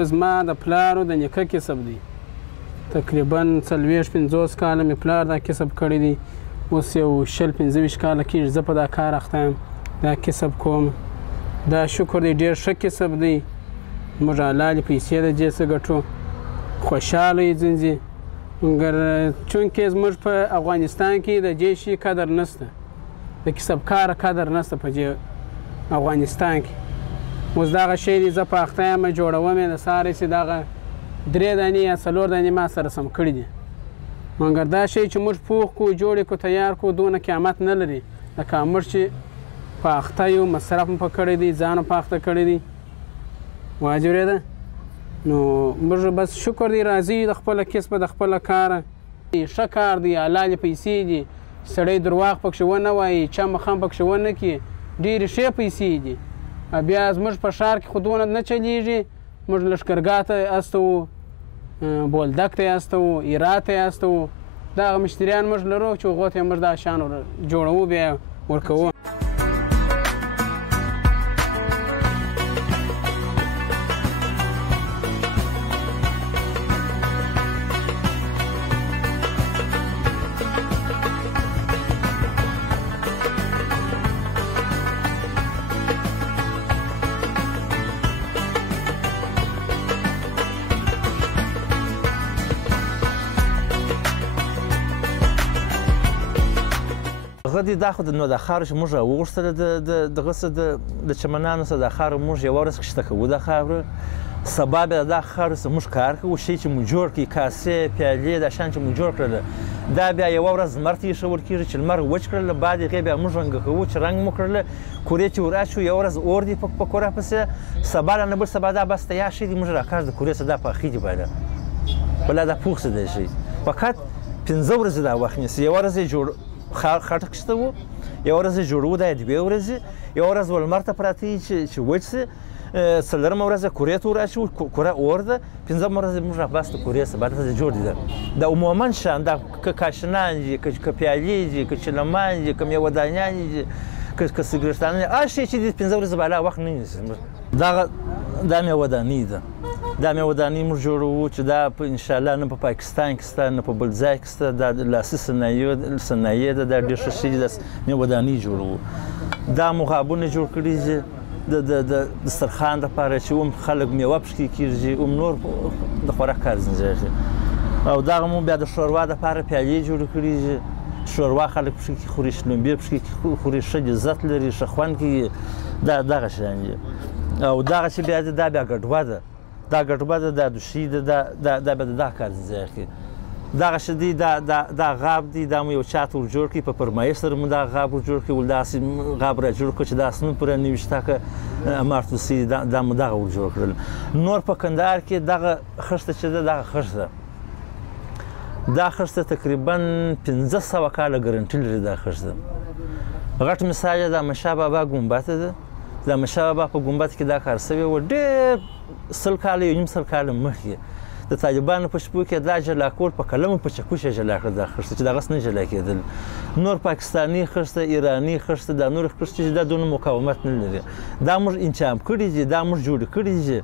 کسب زما د پلارو د نیکه کسب دی. تقریبا 40-50 کاله مې پلار دا کسب کړی دی. اوس یو 20-25 کاله کېږي زه په دا کار اخته یم، دا کسب کوم. دا شکر دی ډېر ښه کسب دی. موږ حلالې پیسې د دې څه ګټو، خوشحاله یې ځینځي. مګر چونکې زموږ په افغانستان کې د دې شي قدر نشته، د کسبکاره قدر نشته په دې افغانستان کې. اوس دغه شی دی زه په اخته یم جوړوم یې، د سهار چې دغه 3 دانې یا 4 دانې ما سره سم کړي دي. مګر دا شی چې موږ پوخ کړو، جوړ یې کړو، تیار کړو، دونه قیمت نه لري لکه موږ چې په اخته یو، مصرف مو په کړی دی، ځان په اخته کړی دی. واجبرېده نو موږ بس شکر دی راضي د خپله کسبه د خپله کاره. ښه کار دی، حلالې پیسې دي، سړی درواغ پکښې ونه وایي، چا مخام پکښې ونه کړي، ډېرې ښې پیسې دي. بیا زموږ په ښار کې خو دونه نه چلیږي. موږ لښکرګاه ته استوو، بولدک ته استوو، هرات ته استوو. دغه مشتریان موږ لرو چې هغو ته یې موږ دا شیان جوړوو بیا ورکوو. دا خو نو د خاورو چې موږ راوغوښتله دغه څه د چمنانو څخه، د خاورو موږ یوه ورځ کښته کوو د خاورو، سبا بیا د دغه خاورو څخه موږ کار کوو. شی چې مو جوړ کړي، کاسې، پیالې، دا شیان چې مو جوړ کړله، دا بیا یوه ورځ لمر ته ایښول کېږي چې لمر وچ کړله، بعد هغې بیا موږ رنګه کوو چې رنګ مو کړله، کورې چې ور اچوو، یوه ورځ اور دي په کوره پسې، سبا نه بل سبا دا بس تیار شی دی، موږ راکاږ د کورې څخه دا پاخه دي باید بله دا پوخ څه دی شي. فقط 5 ورځې دا وخت نیسي. یوه ورځ یې جوړ خټه کښته وو، یوه ورځ یې جوړوو، دا یې 2 ورځې، یوه ورځ ولمر ته پراته وي چې وچ شي، 4مه ورځ یې کورې ته ور اچوو، کوره اور ده، 5مه ورځ یې موږ راباس د کورې څخه بعد ته جوړ دي. دا عموما شیان دا که کاشنان دي، که پیالې دي، که چلمان دي، که میوه دانیان دي، که سګرټان دي، هر شی چې دي 5 ورځې بالا وخت نه نیسي. دا میوه دانې ده، دا میوه دانې موږ جوړوو چې دا په انشاءالله نه په پاکستان کې شته، نه په بل ځای کې شته. دا لاسي صنایع ده، دا ډېر ښه شی دي. دا میوه دانې جوړوو. دا مغابونه جوړ کړي دي د دسترخوان دپاره چې هم خلک میوه پکې کېږي، هم نور د خوراک کار ځنځېږي. او دغه مو بیا د ښوروا دپاره پیالې جوړې کړي دي. ښوروا خلک پکې خوري، شلومبې پکې خوري، ښه لذت لري، ښه خوند کوي. دغه شیان دي. او دغه چې بیا دی دا بیا ګډوه ده، دا ګډوه ده، دا دوشي ده، دا بیا د دغه کار ځای کوي. دغه چې دی دا غاب دی، دا مو یو چاته ور جوړ کړي، په فرمایش سره مو دا غاب ور جوړ کړي، ول داسې غاب را جوړ کړ چې داسې نوم پرې نه وي چې تا که مارتوسي، دا مو دغه ور جوړ کړل. نور په کندهار کې دغه خښته چې ده، دغه خښته، دا خښته تقریبا 500 کاله ګرنټي لري. دا خښته غټ مثال یې د احمدشاه بابا ګمبد ده. د احمدشاه بابا په ګمبد کې دا کار سوی و ډېر 100 کاله، 1.5 کاله مخکې. د طالبانو په شپو کې دا جلا کول په قلم په چکوشه جلا کړ دا خښته چې دغه نه جلا کېدل. نور پاکستاني خښته، ایراني خښته، دا نور خښته چې دا دونه مقاومت نه لري. دا موږ انجام کړي دي، دا موږ جوړ کړي دي.